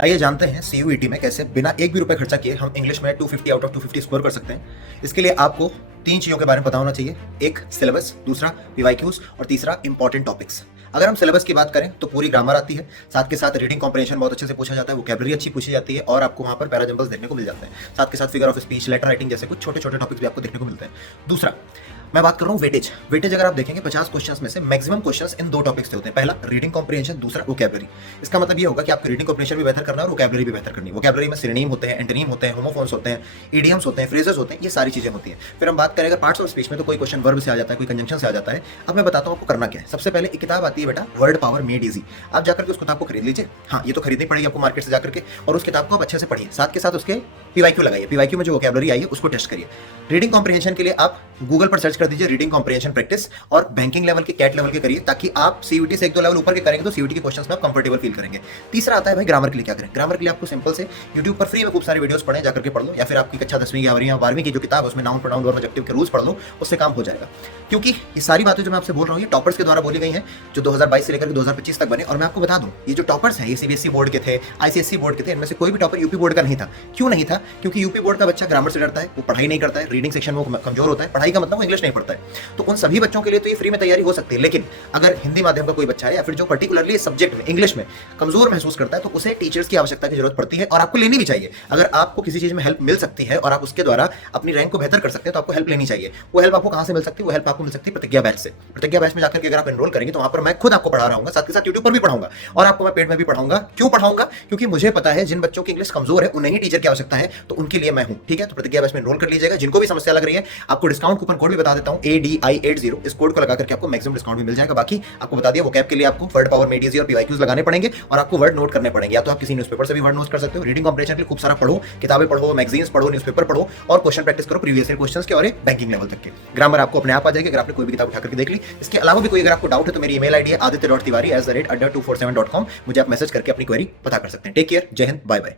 आइए जानते हैं सीयूईटी में कैसे बिना एक भी रुपए खर्चा किए हम इंग्लिश में 250 आउट ऑफ 250 स्कोर कर सकते हैं। इसके लिए आपको तीन चीज़ों के बारे में पता होना चाहिए। एक सिलेबस, दूसरा पीवाईक्यूज और तीसरा इंपॉर्टेंट टॉपिक्स। अगर हम सिलेबस की बात करें तो पूरी ग्रामर आती है, साथ के साथ रीडिंग कॉम्प्रिहेंशन बहुत अच्छे से पूछा जाता है, वोकैबुलरी अच्छी पूछी जाती है और आपको वहाँ पर पैराजम्बल्स देखने को मिल जाते हैं। साथ के साथ figure of speech, letter writing जैसे कुछ छोटे छोटे टॉपिक्स भी आपको देखने को मिलते हैं। दूसरा मैं बात कर रहा हूँ वेटेज। वेटेज अगर आप देखेंगे 50 क्वेश्चंस में से मैक्सिमम क्वेश्चंस इन दो टॉपिक्स से होते हैं। पहला रीडिंग कॉम्प्रिहेंशन, दूसरा वोकैबुलरी। इसका मतलब ये होगा कि आपको रीडिंग कॉम्प्रिहेंशन भी बेहतर करना है और वोकैबुलरी भी बेहतर करनी है। वोकैबुलरी में सिनोनिम होते हैं, एंटोनिम होते हैं, होमोफोन्स होते हैं, इडियम्स होते हैं, फ्रेजेस होते हैं, ये सारी चीजें होती हैं। फिर हम बात करें अगर पार्ट्स ऑफ स्पीच में तो कोई क्वेश्चन वर्ब से आ जाता है, कोई कंजंक्शन से आ जाता है। अब मैं बताता हूँ आपको करना क्या है। सबसे पहले एक किताब आती है बेटा, वर्ड पावर मेड इजी। आप जाकर के उस किताब को खरीद लीजिए। हाँ, ये तो खरीदनी पड़ेगी आपको मार्केट से जाकर के, और उस किताब को आप अच्छे से पढ़िए। साथ के साथ उसके पीवाईक्यू लगाइए। पीवाईक्यू में जो वोकैबुलरी आई है उसको टेस्ट करिए। रीडिंग कॉम्प्रिहेंशन के लिए आप गूगल पर सर्च कर दीजिए रीडिंग कॉम्प्रिहेंशन प्रैक्टिस, और बैंकिंग लेवल के, कैट लेवल के करिए, ताकि आप सीयूटी से एक दो लेवल ऊपर के करेंगे तो सीयूटी के क्वेश्चंस में आप कंफर्टेबल फील करेंगे। तीसरा आता है भाई ग्रामर के लिए क्या करें। ग्रामर के लिए आपको सिंपल से यूट्यूब पर फ्री में खूब सारे वीडियोस पढ़ें, जाकर के पढ़ लो, या फिर आपकी कक्षा 10वीं 11वीं या 12वीं की जो किताब है उसमें नाउन प्रोनाउन और एडजेक्टिव के रूल्स पढ़ लो, उससे काम हो जाएगा। क्योंकि ये सारी बातें जो मैं आपसे बोल रहा हूँ ये टॉपर्स के द्वारा बोली गई हैं, जो 2022 से लेकर 2025 तक बने। और मैं आपको बता दूं, ये जो टॉपर्स हैं ये सीबीएसई बोर्ड के थे, आईसीएसई बोर्ड के थे। इनमें से कोई भी टॉपर यूपी बोर्ड का नहीं था। क्यों नहीं था? क्योंकि यूपी बोर्ड का बच्चा ग्रामर से डरता है, वो पढ़ाई नहीं करता है, रीडिंग सेक्शन में वो कमजोर होता है, पढ़ाई का मतलब वो इंग्लिश नहीं पढ़ता है। तो उन सभी बच्चों के लिए तो ये फ्री में तैयारी हो सकती है। लेकिन अगर हिंदी माध्यम का कोई बच्चा है या फिर जो पर्टिकुलरली सब्जेक्ट में इंग्लिश में कमजोर महसूस करता है, तो उसे टीचर्स की आवश्यकता की जरूरत पड़ती है, और आपको लेनी भी चाहिए। अगर आपको किसी चीज में हेल्प मिल सकती है और आप उसके द्वारा अपनी रैंक को बेहतर कर सकते हैं तो आपको हेल्प लेनी चाहिए। वो हेल्प आपको कहां से मिल सकती है? वो हेल्प आपको मिल सकती है प्रतिज्ञा बैच से। प्रतिज्ञा बैच में जाकर के अगर आप एनरोल करेंगे तो वहां पर मैं खुद आपको पढ़ा रहा हूँ, साथ के साथ यूट्यूब पर भी पढ़ाऊंगा और आपको मैं पेड में भी पढ़ाऊंगा। क्यों पढ़ाऊंगा? क्योंकि मुझे पता है जिन बच्चों की इंग्लिश कमजोर है उन्हें ही टीचर की आवश्यकता है, तो उनके लिए मैं हूं। ठीक है, तो प्रतिज्ञा बैच में एनरोल कर लीजिएगा। जिनको भी समस्या लग रही है, आपको डिस्काउंट कूपन कोड भी बता देता हूं, ADI80। इस कोड को लगा करके आपको मैक्सिमम डिस्काउंट भी मिल जाएगा। बाकी आपको बता दिया, वोकैब के लिए आपको वर्ड पावर मेड इजी और पीवाईक्यूज लगाने पड़ेंगे और आपको वर्ड नोट करने पड़ेंगे। या तो आप किसी न्यूज़पेपर से भी वर्ड नोट कर सकते हो। रीडिंग कॉम्प्रिहेंशन के लिए खूब सारा पढ़ो, किताबें पढ़ो, मैगजीन्स पढ़ो, न्यूज़पेपर पढ़ो और क्वेश्चन प्रैक्टिस करो प्रीवियस ईयर क्वेश्चंस के और बैंकिंग लेवल तक के। ग्रामर आपको अपने आप आ जाएगी अगर आपने कोई भी किताब उठा करके देख ली। इसके अलावा भी कोई अगर आपको डाउट है तो मेरी ईमेल आईडी है aditya.tiwari@247.com। मुझे आप मैसेज करके अपनी क्वेरी पता कर सकते हैं। टेक केयर, जय हिंद, बाय बाय।